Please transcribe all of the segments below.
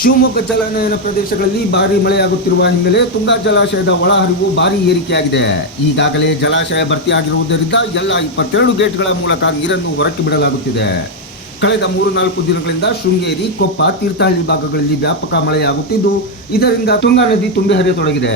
ಶಿವಮೊಗ್ಗ ಜಲಾನಯನ ಪ್ರದೇಶಗಳಲ್ಲಿ ಭಾರಿ ಮಳೆಯಾಗುತ್ತಿರುವ ಹಿನ್ನೆಲೆ ತುಂಗಾ ಜಲಾಶಯದ ಒಳಹರಿವು ಭಾರಿ ಏರಿಕೆಯಾಗಿದೆ. ಈಗಾಗಲೇ ಜಲಾಶಯ ಭರ್ತಿಯಾಗಿರುವುದರಿಂದ ಎಲ್ಲ 22 ಗೇಟ್ಗಳ ಮೂಲಕ ನೀರನ್ನು ಹೊರಕ್ಕೆ ಬಿಡಲಾಗುತ್ತಿದೆ. ಕಳೆದ 3-4 ದಿನಗಳಿಂದ ಶೃಂಗೇರಿ, ಕೊಪ್ಪ, ತೀರ್ಥಹಳ್ಳಿ ಭಾಗಗಳಲ್ಲಿ ವ್ಯಾಪಕ ಮಳೆಯಾಗುತ್ತಿದ್ದು, ಇದರಿಂದ ತುಂಗಾ ನದಿ ತುಂಬಿ ಹರಿಯತೊಡಗಿದೆ.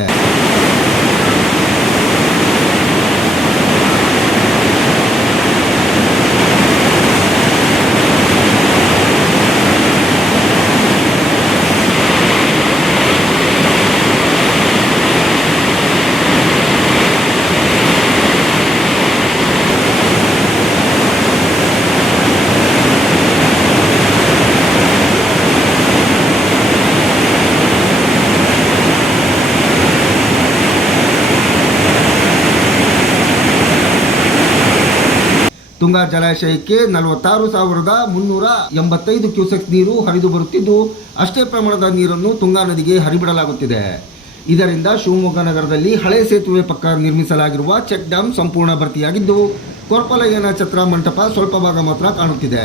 ತುಂಗಾ ಜಲಾಶಯಕ್ಕೆ 46,385 ಕ್ಯೂಸೆಕ್ ನೀರು ಹರಿದು ಬರುತ್ತಿದ್ದು, ಅಷ್ಟೇ ಪ್ರಮಾಣದ ನೀರನ್ನು ತುಂಗಾ ನದಿಗೆ ಹರಿಬಿಡಲಾಗುತ್ತಿದೆ. ಇದರಿಂದ ಶಿವಮೊಗ್ಗ ನಗರದಲ್ಲಿ ಹಳೆ ಸೇತುವೆ ಪಕ್ಕ ನಿರ್ಮಿಸಲಾಗಿರುವ ಚೆಕ್ ಡ್ಯಾಂ ಸಂಪೂರ್ಣ ಭರ್ತಿಯಾಗಿದ್ದು, ಕೊರ್ಪಲಯ್ಯನ ಛತ್ರ ಮಂಟಪ ಸ್ವಲ್ಪ ಭಾಗ ಮಾತ್ರ ಕಾಣುತ್ತಿದೆ.